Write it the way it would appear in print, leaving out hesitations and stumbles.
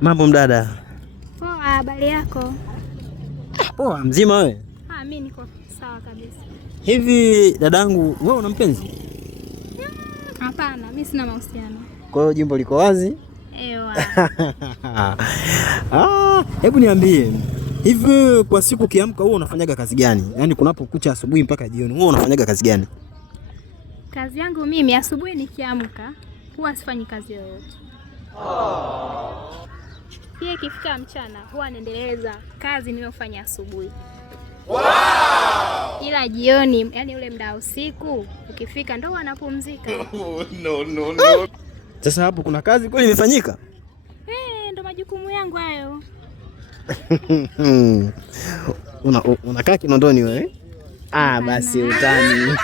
Mambo mdada? Poa, habari yako? Poa, mzima wewe? Mimi niko sawa kabisa. Hivi dadangu, wewe una mpenzi? Hapana, mimi sina mahusiano. Kwa hiyo jimbo liko wazi? Ewa. Hebu niambie, hivi kwa siku ukiamka wewe unafanyaga kazi gani? Yaani kunapokucha asubuhi mpaka jioni, wewe unafanyaga kazi gani? Kazi yangu mimi asubuhi nikiamka huwa sifanyi kazi yoyote. Pia ikifika mchana huwa naendeleza kazi niliyofanya asubuhi. Wow! Ila jioni, yani ule muda usiku ukifika ndo wanapumzika. No. Sasa hapo kuna kazi kweli imefanyika? Ndo majukumu yangu hayo. Unakaa Kinondoni wewe? Basi utani.